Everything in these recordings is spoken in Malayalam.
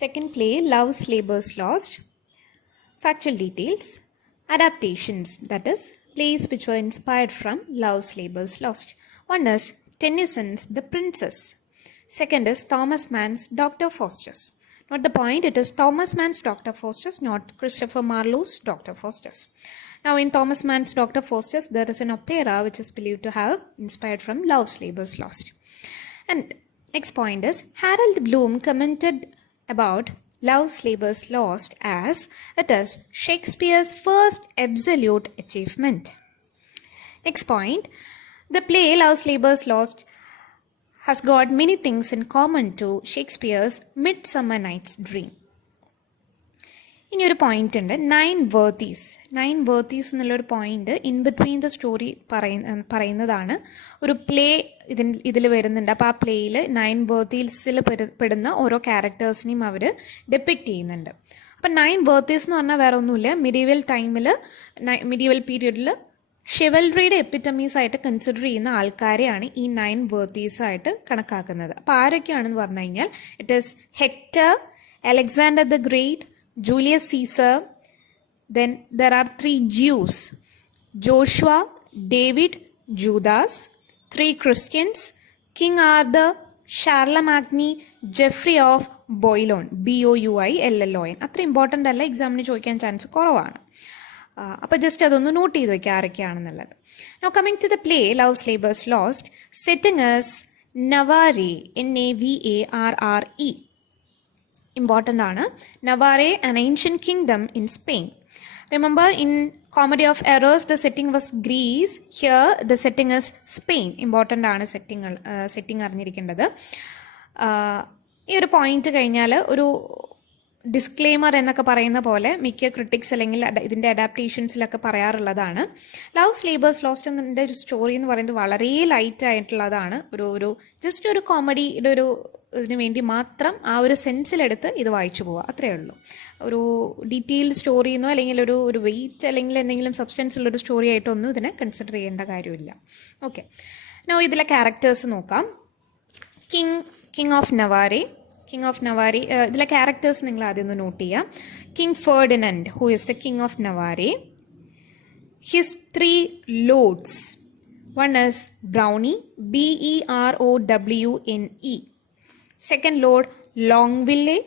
Second play, Love's Labour's Lost. Factual details. Adaptations, that is, plays which were inspired from Love's Labour's Lost. One is Tennyson's The Princess. Second is Thomas Mann's Dr. Faustus. Not the point, it is Thomas Mann's Dr. Faustus, not Christopher Marlowe's Dr. Faustus. Now, in Thomas Mann's Dr. Faustus, there is an opera which is believed to have inspired from Love's Labour's Lost. And next point is Harold Bloom commented about Love's Labour's Lost as it is Shakespeare's first absolute achievement. Next point, the play Love's Labour's Lost has got many things in common to Shakespeare's Midsummer Night's Dream. ഇനി ഒരു പോയിന്റ് ഉണ്ട്, നയൻ വേർത്തീസ് എന്നുള്ളൊരു point in between the story പറയുന്നതാണ്. ഒരു പ്ലേ ഇതിൽ വരുന്നുണ്ട്. അപ്പോൾ ആ പ്ലേയിൽ 9 വേർത്തീസിൽ പെടുന്ന ഓരോ ക്യാരക്ടേഴ്സിനെയും അവർ ഡെപ്പിക്റ്റ് ചെയ്യുന്നുണ്ട്. അപ്പം 9 വേർത്തീസ് എന്ന് പറഞ്ഞാൽ വേറെ ഒന്നുമില്ല, മിഡീവൽ പീരീഡിൽ ഷിവൽറിയുടെ എപ്പിറ്റമീസ് ആയിട്ട് കൺസിഡർ ചെയ്യുന്ന ആൾക്കാരെയാണ് ഈ 9 വേർത്തീസ് ആയിട്ട് കണക്കാക്കുന്നത്. അപ്പോൾ ആരൊക്കെയാണെന്ന് പറഞ്ഞു കഴിഞ്ഞാൽ it is Hector, Alexander the great, Julius Caesar, then there are 3 Jews, Joshua, David, Judas, 3 Christians, King Arthur, Charlemagne, Geoffrey of Bouillon, Bouillon. അത്ര ഇമ്പോർട്ടൻ്റ് അല്ല, എക്സാമിന് ചോദിക്കാൻ ചാൻസ് കുറവാണ്. അപ്പോൾ ജസ്റ്റ് അതൊന്ന് നോട്ട് ചെയ്ത് വയ്ക്കുക ആരൊക്കെയാണെന്നുള്ളത്. Now coming to the play Love's Labour's Lost, setting is Navarre, Navarre. Important ആണ്. Navarre, an ancient kingdom in Spain. Remember in Comedy of Errors the setting was Greece. Here the setting is Spain. Important ആണ് setting അറിഞ്ഞിരിക്കേണ്ടത്. ഈ ഒരു പോയിന്റ് കഴിഞ്ഞാൽ ഒരു ഡിസ്ക്ലെയിമർ എന്നൊക്കെ പറയുന്ന പോലെ മിക്ക ക്രിട്ടിക്സ് അല്ലെങ്കിൽ ഇതിൻ്റെ അഡാപ്റ്റേഷൻസിലൊക്കെ പറയാറുള്ളതാണ്. ലവ്സ് ലേബേഴ്സ് ലോസ്റ്റ് എന്നതിൻ്റെ ഒരു സ്റ്റോറി എന്ന് പറയുന്നത് വളരെ ലൈറ്റ് ആയിട്ടുള്ളതാണ്. ഒരു ജസ്റ്റ് ഒരു കോമഡിയുടെ ഇതിനു വേണ്ടി മാത്രം ആ ഒരു സെൻസിലെടുത്ത് ഇത് വായിച്ചു പോവുക, അത്രയേ ഉള്ളൂ. ഒരു ഡീറ്റെയിൽ സ്റ്റോറിന്നോ അല്ലെങ്കിൽ ഒരു വെയിറ്റ് അല്ലെങ്കിൽ എന്തെങ്കിലും സബ്സ്റ്റൻസ് ഉള്ളൊരു സ്റ്റോറി ആയിട്ടൊന്നും ഇതിനെ കൺസിഡർ ചെയ്യേണ്ട കാര്യമില്ല. ഓക്കെ, നോ ഇതിലെ ക്യാരക്ടേഴ്സ് നോക്കാം. കിങ് ഓഫ് നവാരെ ഇതിലെ ക്യാരക്ടേഴ്സ് നിങ്ങൾ ആദ്യം ഒന്ന് നോട്ട് ചെയ്യാം. King Ferdinand, who is the king of Navarre. His 3 lords. One is Berowne, Berowne. Second Lord Longville.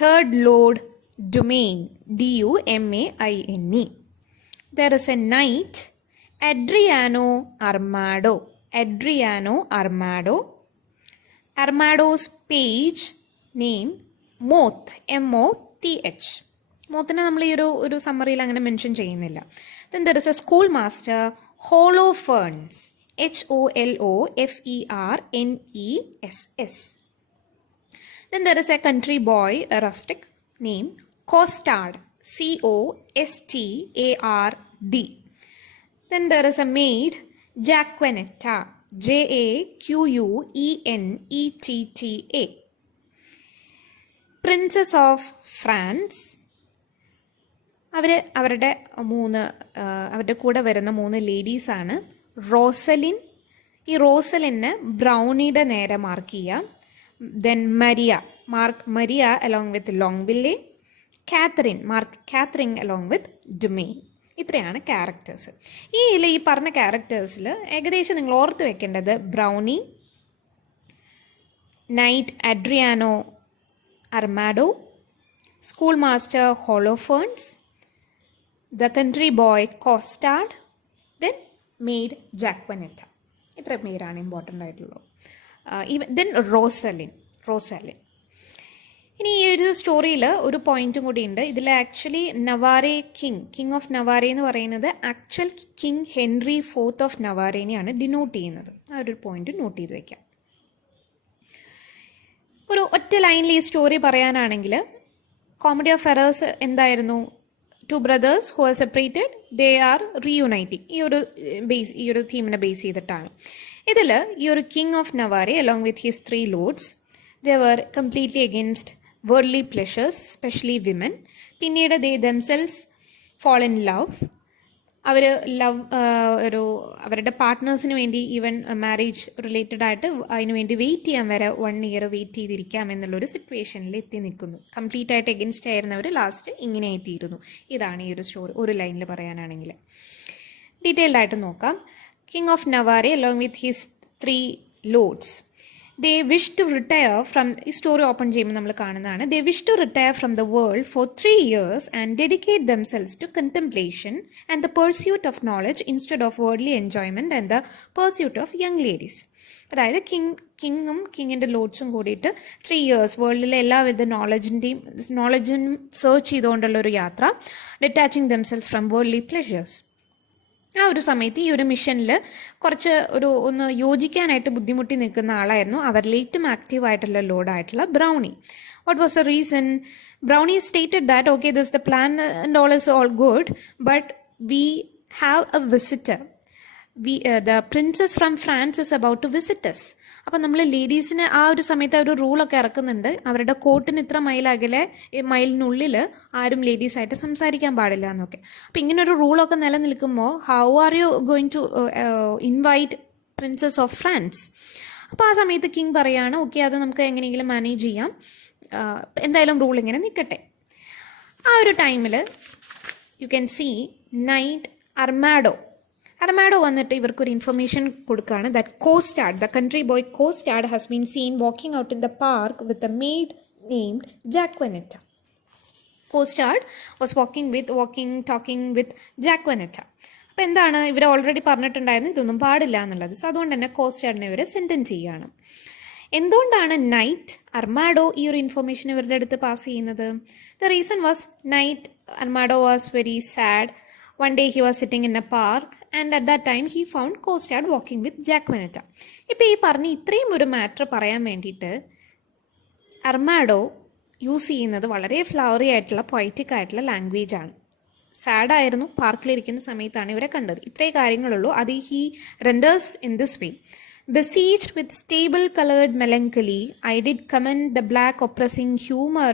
Third Lord Dumaine, Dumaine. There is a knight, Adriano Armado. Armado's page name Moth, Moth. മോത്തിനെ നമ്മൾ ഈ ഒരു സമ്മറിയിൽ അങ്ങനെ മെൻഷൻ ചെയ്യുന്നില്ല. Then there is a schoolmaster, Holofernes, Holoffernes. Then there is a country boy, a rustic, named Costard, Costard. Then there is a maid, Jaquenetta, Jaquenetta. Princess of France. അവരുടെ കൂടെ വരുന്ന 3 ലേഡീസാണ്. റോസലിൻ, ഈ റോസലിന് ബ്രൗണിയുടെ നേരെ മാർക്ക് ചെയ്യാം. Then Maria along with Longaville. Katharine along with Dumaine. ഇത്രയാണ് ക്യാരക്ടേഴ്സ്. ഈ പറഞ്ഞ ക്യാരക്ടേഴ്സിൽ ഏകദേശം നിങ്ങൾ ഓർത്ത് വെക്കേണ്ടത് Berowne, knight Adriano Armado, school master Holofernes, the country boy Costard, then maid Jaquenetta. ഇത്ര പേരാണ് ഇമ്പോർട്ടൻ്റ് ആയിട്ടുള്ളത്. Then Rosaline. ഇനി ഈ ഒരു സ്റ്റോറിയിൽ ഒരു പോയിന്റും കൂടി ഉണ്ട്. ഇതിൽ actually Navarre king of Navarre എന്ന് പറയുന്നത് actual king Henry 4th of നവാരേനെയാണ് ഡിനോട്ട് ചെയ്യുന്നത്. ആ ഒരു പോയിന്റ് നോട്ട് ചെയ്ത് വയ്ക്കാം. ഒരു ഒറ്റ ലൈനിൽ ഈ സ്റ്റോറി പറയാനാണെങ്കിൽ കോമഡി ഓഫ് എറേഴ്സ് എന്തായിരുന്നു? 2 brothers who are separated, they are reuniting. ഈ ഒരു തീമിനെ ബേസ് ചെയ്തിട്ടാണ്. ഇതിൽ ഈ ഒരു king of Navarre along with his 3 lords, they were completely against worldly pleasures, especially women. പിന്നീട് they themselves fall in love. അവർ അവരുടെ പാർട്ട്നേഴ്സിന് വേണ്ടി ഈവൻ മാരേജ് റിലേറ്റഡ് ആയിട്ട് അതിന് വേണ്ടി വെയിറ്റ് ചെയ്യാൻ വരെ 1 ഇയർ വെയിറ്റ് ചെയ്തിരിക്കാം എന്നുള്ളൊരു സിറ്റുവേഷനിൽ എത്തി നിൽക്കുന്നു. കംപ്ലീറ്റ് ആയിട്ട് എഗൻസ്റ്റ് ആയിരുന്നവർ ലാസ്റ്റ് ഇങ്ങനെ എത്തിയിരുന്നു. ഇതാണ് ഈ ഒരു സ്റ്റോറി ഒരു ലൈനിൽ പറയാനാണെങ്കിൽ. ഡീറ്റെയിൽഡ് ആയിട്ട് നോക്കാം. King of Navarre along with his 3 lords they wish to retire from ഈ സ്റ്റോറി ഓപ്പൺ ചെയ്യുമ്പോൾ നമ്മൾ കാണുന്നതാണ്. They wish to retire from the world for 3 years and dedicate themselves to contemplation and the pursuit of knowledge instead of worldly enjoyment and the pursuit of young ladies. അതായത് കിങ്ങും കിങ്ങിൻ്റെ ലോഡ്സും കൂടിയിട്ട് 3 years വേൾഡിലെ എല്ലാവിധ നോളജും സെർച്ച് ചെയ്തുകൊണ്ടുള്ളൊരു യാത്ര, detaching themselves from worldly pleasures. ആ ഒരു സമയത്ത് ഈ ഒരു മിഷനിൽ കുറച്ച് ഒന്ന് യോജിക്കാനായിട്ട് ബുദ്ധിമുട്ടി നിൽക്കുന്ന ആളായിരുന്നു അവരിൽ ഏറ്റവും ആക്റ്റീവായിട്ടുള്ള ലോഡായിട്ടുള്ള Berowne. What was the reason? Berowne stated that okay this the plan and all is all good but we have a visitor. The princess from France is about to visit us. അപ്പം നമ്മൾ ലേഡീസിന് ആ ഒരു സമയത്ത് ഒരു റൂളൊക്കെ ഇറക്കുന്നുണ്ട്. അവരുടെ കോർട്ടിന് ഇത്ര മൈലിനുള്ളിൽ ആരും ലേഡീസായിട്ട് സംസാരിക്കാൻ പാടില്ല എന്നൊക്കെ. അപ്പം ഇങ്ങനൊരു റൂളൊക്കെ നിലനിൽക്കുമ്പോൾ how are you going to invite princess of France? അപ്പോൾ ആ സമയത്ത് കിങ് പറയാണ് ഓക്കെ അത് നമുക്ക് എങ്ങനെയെങ്കിലും മാനേജ് ചെയ്യാം, എന്തായാലും റൂൾ ഇങ്ങനെ നിൽക്കട്ടെ. ആ ഒരു ടൈമിൽ you can see knight Armado വന്നിട്ട് ഇവർക്കൊരു ഇൻഫർമേഷൻ കൊടുക്കുകയാണ് that Costard, the country boy Costard has been seen walking out in the park with a maid named Jaquenetta. Costard was talking with Jaquenetta. അപ്പോൾ എന്താണ്, ഇവർ ഓൾറെഡി പറഞ്ഞിട്ടുണ്ടായിരുന്നു ഇതൊന്നും പാടില്ല എന്നുള്ളത്. സോ അതുകൊണ്ട് തന്നെ കോസ്റ്റാർഡിനെ ഇവരെ സെൻറ്റൻസ് ചെയ്യുകയാണ്. എന്തുകൊണ്ടാണ് നൈറ്റ് അർമാഡോ ഈ ഒരു ഇൻഫർമേഷൻ ഇവരുടെ അടുത്ത് പാസ് ചെയ്യുന്നത്? The reason was night Armado was very sad. One day he was sitting in a park and at that time he found Costard walking with Jacquinetta. ഇപ്പോൾ ഈ പറഞ്ഞ് ഇത്രയും ഒരു മാറ്റർ പറയാൻ വേണ്ടിയിട്ട് അർമാഡോ യൂസ് ചെയ്യുന്നത് വളരെ ഫ്ലവറി ആയിട്ടുള്ള പൊയറ്റിക് ആയിട്ടുള്ള ലാംഗ്വേജ് ആണ്. സാഡായിരുന്നു, പാർക്കിലിരിക്കുന്ന സമയത്താണ് ഇവരെ കണ്ടത്. ഇത്രേ കാര്യങ്ങളുള്ളൂ. അത് he renders in this way: besieged with stable colored melancholy, I did commend the black oppressing humor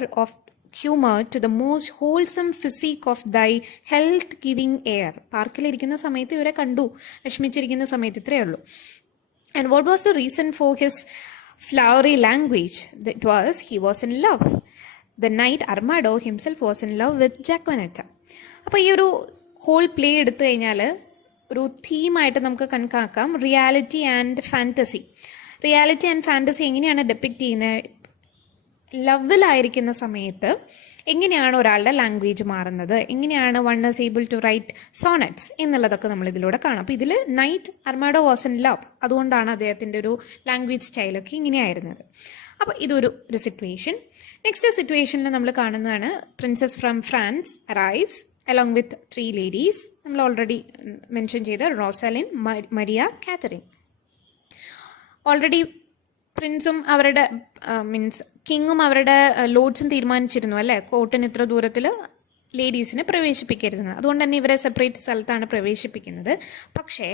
to the most wholesome physique of thy health giving air. പാർക്കിലിരിക്കുന്ന സമയത്ത് ഇവരെ കണ്ടു, വിഷമിച്ചിരിക്കുന്ന സമയത്ത് ഇത്രയേ ഉള്ളൂ. And what was the reason for his flowery language? That was he was in love. The knight Armado himself was in love with Jacquinetta. അപ്പോൾ ഈ ഒരു ഹോൾ പ്ലേ എടുത്തു കഴിഞ്ഞാൽ ഒരു തീമായിട്ട് നമുക്ക് കണക്കാക്കാം reality and fantasy. Reality and fantasy എങ്ങനെയാണ് ഡെപ്പിക്റ്റ് ചെയ്യുന്നത്? ലവിലായിരിക്കുന്ന സമയത്ത് എങ്ങനെയാണ് ഒരാളുടെ ലാംഗ്വേജ് മാറുന്നത്, എങ്ങനെയാണ് one is able to write sonnets എന്നുള്ളതൊക്കെ നമ്മൾ ഇതിലൂടെ കാണാം. അപ്പോൾ ഇതിൽ knight Armado was in love, അതുകൊണ്ടാണ് അദ്ദേഹത്തിൻ്റെ ഒരു ലാംഗ്വേജ് സ്റ്റൈലൊക്കെ ഇങ്ങനെയായിരുന്നത്. അപ്പോൾ ഇതൊരു സിറ്റുവേഷൻ. നെക്സ്റ്റ് സിറ്റുവേഷനിൽ നമ്മൾ കാണുന്നതാണ് princess from France arrives along with 3 ladies. നമ്മൾ ഓൾറെഡി മെൻഷൻ ചെയ്ത റോസലിൻ, മരിയ, കാത്തറിൻ. ഓൾറെഡി പ്രിൻസും അവരുടെ കിങ്ങും അവരുടെ ലോഡ്സും തീരുമാനിച്ചിരുന്നു അല്ലേ, കോർട്ടിന് ഇത്ര ദൂരത്തിൽ ലേഡീസിനെ പ്രവേശിപ്പിക്കരുതെന്ന്. അതുകൊണ്ട് തന്നെ ഇവരെ സെപ്പറേറ്റ് സ്ഥലത്താണ് പ്രവേശിപ്പിക്കുന്നത്. പക്ഷേ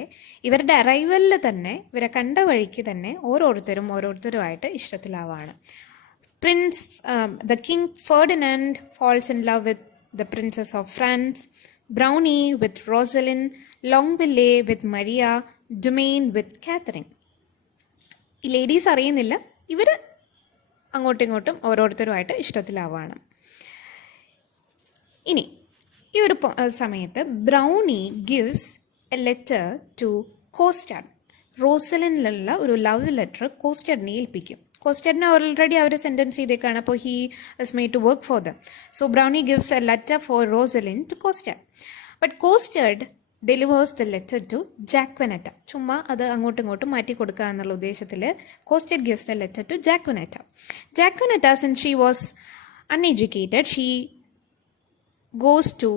ഇവരുടെ അറൈവലിൽ തന്നെ ഇവരെ കണ്ട വഴിക്ക് തന്നെ ഓരോരുത്തരുമായിട്ട് ഇഷ്ടത്തിലാവാണ്. The king Ferdinand falls in love with the princess of France, Brownie with Rosalind, Longueville with Maria, Domaine with Catherine. ഈ ലേഡീസ് അറിയുന്നില്ല, ഇവർ അങ്ങോട്ടും ഇങ്ങോട്ടും ഓരോരുത്തരുമായിട്ട് ഇഷ്ടത്തിലാവാണ്. ഇനി ഈ ഒരു സമയത്ത് Berowne gives a letter to Costard. റോസലിനിലുള്ള ഒരു ലവ് ലെറ്റർ കോസ്റ്റാർഡിനെ ഏൽപ്പിക്കും. കോസ്റ്റാർഡിനെ ഓൾറെഡി അവർ സെൻറ്റൻസ് ചെയ്തേക്കാണ്, അപ്പോൾ he is made to work for them. So Berowne gives a letter for Rosaline to Costard. But Costard delivers the letter to Jacquinetta. ചുമ്മാ അത് അങ്ങോട്ടും ഇങ്ങോട്ടും മാറ്റി കൊടുക്കുക എന്നുള്ള ഉദ്ദേശത്തിൽ costed gives the letter to Jacquinetta. Jacquinetta, since she was uneducated, she goes to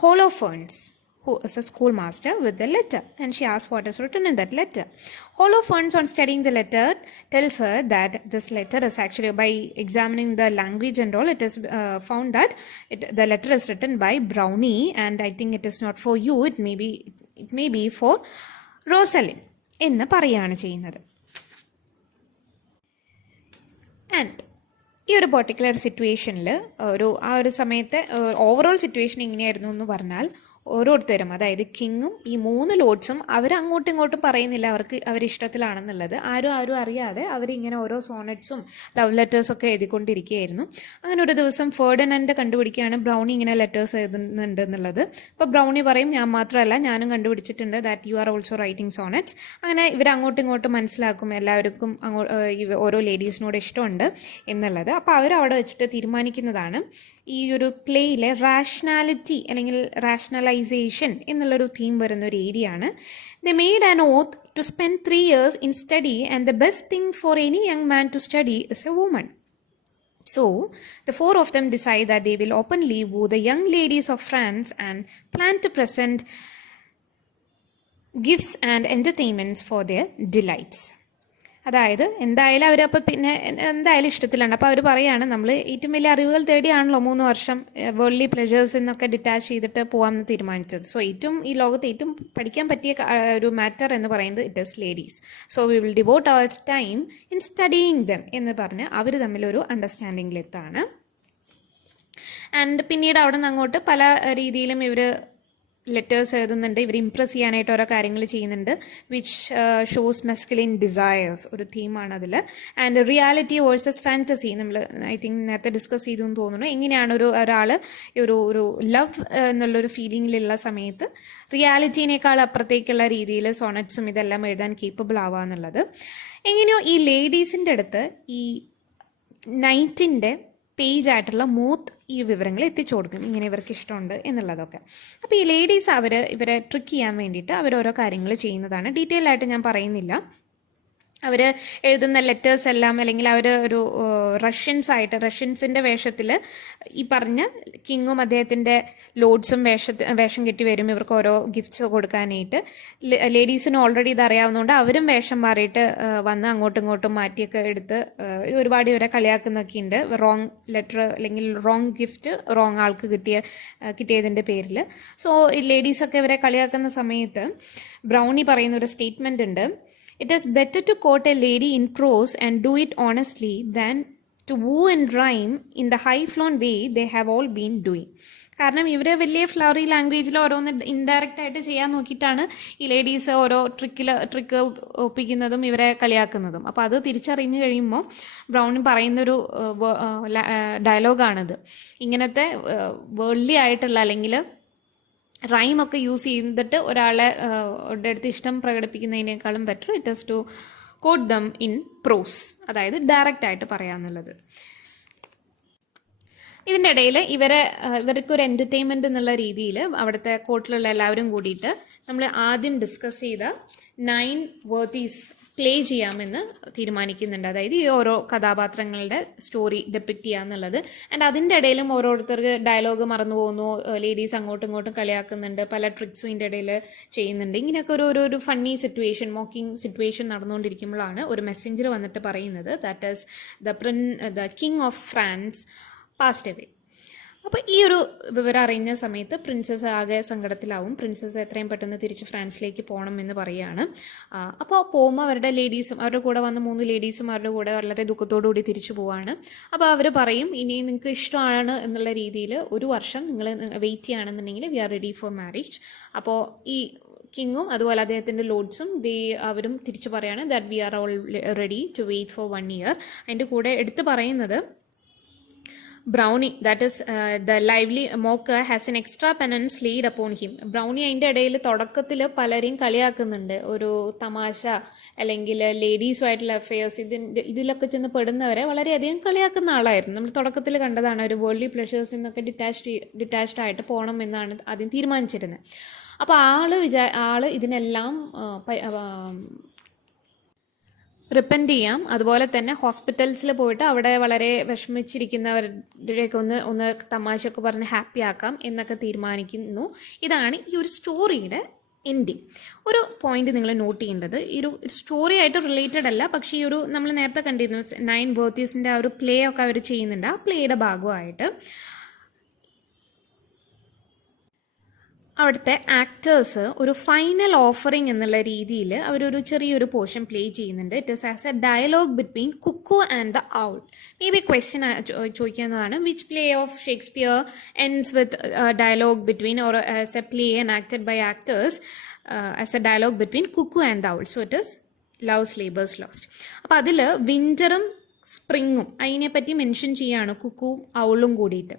Holofernes, who is a schoolmaster, with the letter, and she asks what is written in that letter. Holofernes, on studying the letter, tells her that this letter is actually, by examining the language and all, it is found that the letter is written by Brownie, and I think it is not for you, it may be for Rosalind എന്ന് പറയുകയാണ് ചെയ്യുന്നത്. ആൻഡ് ഈ ഒരു പെർട്ടിക്കുലർ സിറ്റുവേഷനിൽ ആ ഒരു സമയത്തെ ഓവറോൾ സിറ്റുവേഷൻ എങ്ങനെയായിരുന്നു എന്ന് പറഞ്ഞാൽ, ഓരോരുത്തരും, അതായത് കിങ്ങും ഈ 3 ലോഡ്സും അവരങ്ങോട്ടും ഇങ്ങോട്ടും പറയുന്നില്ല അവർക്ക് അവരിഷ്ടത്തിലാണെന്നുള്ളത്. ആരും അറിയാതെ അവരിങ്ങനെ ഓരോ സോണറ്റ്സും ലവ് ലെറ്റേഴ്സും ഒക്കെ എഴുതിക്കൊണ്ടിരിക്കുകയായിരുന്നു. അങ്ങനെ ഒരു ദിവസം ഫെർഡിനൻഡ് കണ്ടുപിടിക്കുകയാണ് ബ്രൗണി ഇങ്ങനെ ലെറ്റേഴ്സ് എഴുതുന്നുണ്ട് എന്നുള്ളത്. അപ്പോൾ ബ്രൗണി പറയും, ഞാൻ മാത്രമല്ല, ഞാനും കണ്ടുപിടിച്ചിട്ടുണ്ട്, that you are also writing sonnets. അങ്ങനെ ഇവർ അങ്ങോട്ടും ഇങ്ങോട്ടും മനസ്സിലാക്കും എല്ലാവർക്കും ഓരോ ലേഡീസിനോട് ഇഷ്ടമുണ്ട് എന്നുള്ളത്. അപ്പോൾ അവരവിടെ വെച്ചിട്ട് തീരുമാനിക്കുന്നതാണ് ഈ ഒരു പ്ലേയിലെ റാഷണാലിറ്റി അല്ലെങ്കിൽ റാഷണലൈസേഷൻ എന്നുള്ളൊരു തീം വരുന്ന ഒരു ഏരിയ ആണ്. The made an oath to spend 3 years in study and the best thing for any young man to study is a woman. So, the 4 of them decide that they will openly woo the young ladies of France and plan to present gifts and entertainments for their delights. അതായത് എന്തായാലും അവരപ്പോൾ പിന്നെ എന്തായാലും ഇഷ്ടത്തിലാണ്. അപ്പോൾ അവർ പറയുകയാണ്, നമ്മൾ ഏറ്റവും വലിയ അറിവുകൾ തേടിയാണല്ലോ 3 വർഷം വേൾഡ്ലി പ്ലഷേഴ്സ് എന്നൊക്കെ ഡിറ്റാച്ച് ചെയ്തിട്ട് പോകാമെന്ന് തീരുമാനിച്ചത്. സോ ഈ ലോകത്ത് ഏറ്റവും പഠിക്കാൻ പറ്റിയ ഒരു മാറ്റർ എന്ന് പറയുന്നത് it is ladies. So we will devote our time in studying them എന്ന് പറഞ്ഞ് അവർ തമ്മിലൊരു അണ്ടർസ്റ്റാൻഡിങ്ങിലെത്താണ്. ആൻഡ് പിന്നീട് അവിടെ നിന്ന് അങ്ങോട്ട് പല രീതിയിലും ഇവർ ലെറ്റേഴ്സ് എഴുതുന്നുണ്ട്, ഇവർ ഇംപ്രസ് ചെയ്യാനായിട്ട് ഓരോ കാര്യങ്ങൾ ചെയ്യുന്നുണ്ട്. വിച്ച് ഷോസ് മെസ്കുലിൻ ഡിസയേഴ്സ് ഒരു തീമാണ് അതിൽ. ആൻഡ് റിയാലിറ്റി വേഴ്സസ് ഫാൻറ്റസി നമ്മൾ ഐ തിങ്ക് നേരത്തെ ഡിസ്കസ് ചെയ്തു എന്ന് തോന്നുന്നു. എങ്ങനെയാണ് ഒരാൾ ഒരു ലവ് എന്നുള്ളൊരു ഫീലിങ്ങിലുള്ള സമയത്ത് റിയാലിറ്റീനേക്കാൾ അപ്പുറത്തേക്കുള്ള രീതിയിൽ സോണറ്റ്സും ഇതെല്ലാം എഴുതാൻ കേപ്പബിൾ ആവുക എന്നുള്ളത്. എങ്ങനെയോ ഈ ലേഡീസിൻ്റെ അടുത്ത് ഈ നൈറ്റിൻ്റെ പേജായിട്ടുള്ള മൂത്ത് ഈ വിവരങ്ങൾ എത്തിച്ചു കൊടുക്കും, ഇങ്ങനെ ഇവർക്ക് ഇഷ്ടമുണ്ട് എന്നുള്ളതൊക്കെ. അപ്പോൾ ഈ ലേഡീസ് ഇവരെ ട്രിക്ക് ചെയ്യാൻ വേണ്ടിയിട്ട് അവരോരോ കാര്യങ്ങൾ ചെയ്യുന്നതാണ്. ഡീറ്റെയിൽ ആയിട്ട് ഞാൻ പറയുന്നില്ല. അവർ എഴുതുന്ന ലെറ്റേഴ്സ് എല്ലാം, അല്ലെങ്കിൽ അവർ ഒരു റഷ്യൻസിൻ്റെ വേഷത്തിൽ ഈ പറഞ്ഞ കിങ്ങും അദ്ദേഹത്തിൻ്റെ ലോഡ്സും വേഷം കെട്ടി വരും ഇവർക്ക് ഓരോ ഗിഫ്റ്റ്സ് കൊടുക്കാനായിട്ട്. ലേഡീസിനും ഓൾറെഡി ഇത് അറിയാവുന്നതുകൊണ്ട് അവരും വേഷം മാറിയിട്ട് വന്ന് അങ്ങോട്ടും ഇങ്ങോട്ടും മാറ്റിയൊക്കെ എടുത്ത് ഒരുപാട് ഇവരെ കളിയാക്കുന്നൊക്കെ ഉണ്ട്. റോങ് ലെറ്റർ അല്ലെങ്കിൽ റോങ് ഗിഫ്റ്റ് റോങ് ആൾക്ക് കിട്ടിയതിൻ്റെ പേരിൽ. സോ ഈ ലേഡീസൊക്കെ ഇവരെ കളിയാക്കുന്ന സമയത്ത് ബ്രൗണി പറയുന്ന ഒരു സ്റ്റേറ്റ്മെൻ്റ് ഉണ്ട്. It is better to quote a lady in prose and do it honestly than to woo and rhyme in the high-flown way they have all been doing. കാരണം ഇവർ വലിയ ഫ്ലവറി ലാംഗ്വേജിൽ ഓരോന്ന് ഇൻഡയറക്റ്റ് ആയിട്ട് ചെയ്യാൻ നോക്കിയിട്ടാണ് ഈ ലേഡീസ് ഓരോ ട്രിക്ക് ഒപ്പിക്കുന്നതും ഇവരെ കളിയാക്കുന്നതും. അപ്പോൾ അത് തിരിച്ചറിഞ്ഞു കഴിയുമ്പോൾ ബ്രൗണി പറയുന്നൊരു ഡയലോഗാണിത്. ഇങ്ങനത്തെ വേൾഡ്ലി ആയിട്ടുള്ള അല്ലെങ്കിൽ റൈമൊക്കെ യൂസ് ചെയ്തിട്ട് ഒരാളെ അടുത്ത് ഇഷ്ടം പ്രകടിപ്പിക്കുന്നതിനേക്കാളും better it is to court them in prose, അതായത് ഡയറക്റ്റ് ആയിട്ട് പറയാന്നുള്ളത്. ഇതിൻ്റെ ഇടയിൽ ഇവർക്കൊരു എൻ്റർടൈൻമെൻറ്റ് എന്നുള്ള രീതിയിൽ അവിടുത്തെ കോർട്ടിലുള്ള എല്ലാവരും കൂടിയിട്ട് നമ്മൾ ആദ്യം ഡിസ്കസ് ചെയ്ത 9 വേർത്തീസ് പ്ലേ ചെയ്യാമെന്ന് തീരുമാനിക്കുന്നുണ്ട്. അതായത് ഈ ഓരോ കഥാപാത്രങ്ങളുടെ സ്റ്റോറി ഡെപ്പിക്റ്റ് ചെയ്യാന്നുള്ളത്. ആൻഡ് അതിൻ്റെ ഇടയിലും ഓരോരുത്തർക്ക് ഡയലോഗ് മറന്നു പോകുന്നു, ലേഡീസ് അങ്ങോട്ടും ഇങ്ങോട്ടും കളിയാക്കുന്നുണ്ട്, പല ട്രിക്സും ഇതിൻ്റെ ഇടയിൽ ചെയ്യുന്നുണ്ട്. ഇങ്ങനെയൊക്കെ ഒരു ഫണ്ണി സിറ്റുവേഷൻ, മോക്കിംഗ് സിറ്റുവേഷൻ നടന്നുകൊണ്ടിരിക്കുമ്പോഴാണ് ഒരു മെസ്സഞ്ചർ വന്നിട്ട് പറയുന്നത് that is the king of France passed away. അപ്പോൾ ഈ ഒരു വിവരം അറിയുന്ന സമയത്ത് പ്രിൻസസ് ആകെ സങ്കടത്തിലാവും. പ്രിൻസസ് എത്രയും പെട്ടെന്ന് തിരിച്ച് ഫ്രാൻസിലേക്ക് പോകണം എന്ന് പറയുകയാണ്. അപ്പോൾ പോകുമ്പോൾ അവരുടെ കൂടെ വന്ന 3 ലേഡീസും അവരുടെ കൂടെ വളരെ ദുഃഖത്തോടു കൂടി തിരിച്ചു പോവാണ്. അപ്പോൾ അവർ പറയും, ഇനി നിങ്ങൾക്ക് ഇഷ്ടമാണ് എന്നുള്ള രീതിയിൽ 1 വർഷം നിങ്ങൾ വെയിറ്റ് ചെയ്യുകയാണെന്നുണ്ടെങ്കിൽ we are ready for marriage. അപ്പോൾ ഈ കിങ്ങും അതുപോലെ അദ്ദേഹത്തിൻ്റെ ലോഡ്സും അവരും തിരിച്ചു പറയാണ് that we are all ready to wait for 1 year. അതിൻ്റെ കൂടെ എടുത്ത് പറയുന്നത് Berowne, that is the lively mocker has an extra penance laid upon him. Berowne അതിൻ്റെ ഇടയിൽ തുടക്കത്തിൽ പലരെയും കളിയാക്കുന്നുണ്ട്. ഒരു തമാശ അല്ലെങ്കിൽ ലേഡീസുമായിട്ടുള്ള അഫെയർസ് ഇതിലൊക്കെ ചെന്ന് പെടുന്നവരെ വളരെയധികം കളിയാക്കുന്ന ആളായിരുന്നു. നമ്മൾ തുടക്കത്തിൽ കണ്ടതാണ്. ഒരു വേൾഡ്ലി പ്ലഷേഴ്സിൽ നിന്നൊക്കെ ഡിറ്റാച്ച്ഡ് ആയിട്ട് പോകണം എന്നാണ് ആദ്യം തീരുമാനിച്ചിരുന്നത്. അപ്പോൾ ആള് ഇതിനെല്ലാം റിപ്പൻറ്റ് ചെയ്യാം. അതുപോലെ തന്നെ ഹോസ്പിറ്റൽസിൽ പോയിട്ട് അവിടെ വളരെ വിഷമിച്ചിരിക്കുന്നവരുടെയൊക്കെ ഒന്ന് തമാശയൊക്കെ പറഞ്ഞ് ഹാപ്പി ആക്കാം എന്നൊക്കെ തീരുമാനിക്കുന്നു. ഇതാണ് ഈ ഒരു സ്റ്റോറിയുടെ എൻഡിങ്. ഒരു പോയിന്റ് നിങ്ങൾ നോട്ട് ചെയ്യേണ്ടത്, ഈ ഒരു സ്റ്റോറി ആയിട്ട് റിലേറ്റഡ് അല്ല, പക്ഷേ ഈ ഒരു നമ്മൾ നേരത്തെ കണ്ടിരുന്നു 9 വേർത്തീസിൻ്റെ ആ ഒരു പ്ലേ ഒക്കെ അവർ ചെയ്യുന്നുണ്ട്. ആ പ്ലേയുടെ ഭാഗമായിട്ട് അവിടുത്തെ ആക്ടേഴ്സ് ഒരു ഫൈനൽ ഓഫറിംഗ് എന്നുള്ള രീതിയിൽ അവരൊരു ചെറിയൊരു പോർഷൻ പ്ലേ ചെയ്യുന്നുണ്ട്. It is as a dialogue between cuckoo and the owl. May be question ചോദിക്കുന്നതാണ്, which play of Shakespeare ends with dialogue between or as a play and acted by actors as a dialogue between cuckoo and the owl. So it is Love's Labour's Lost. അപ്പോൾ അതിൽ വിൻ്ററും സ്പ്രിങ്ങും അതിനെപ്പറ്റി മെൻഷൻ ചെയ്യാണ്, കുക്കു ഔളും കൂടിയിട്ട്.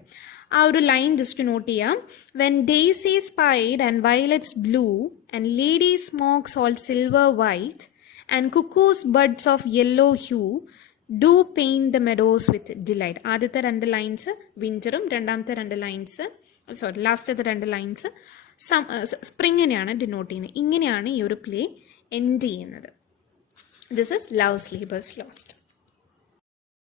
ആ ഒരു ലൈൻ ജസ്റ്റ് നോട്ട് ചെയ്യാം. When daisies pied and violets blue and lady smocks all silver white and cuckoo's buds of yellow hue do paint the meadows with delight. ആദ്യത്തെ 2 ലൈൻസ് വിൻ്ററും, രണ്ടാമത്തെ 2 ലൈൻസ് ലാസ്റ്റത്തെ 2 ലൈൻസ് സ്പ്രിങ്ങിനെയാണ് ഡിനോട്ട് ചെയ്യുന്നത്. ഇങ്ങനെയാണ് ഈ ഒരു പ്ലേ എൻഡ് ചെയ്യുന്നത്. This is Love's Labour's lost.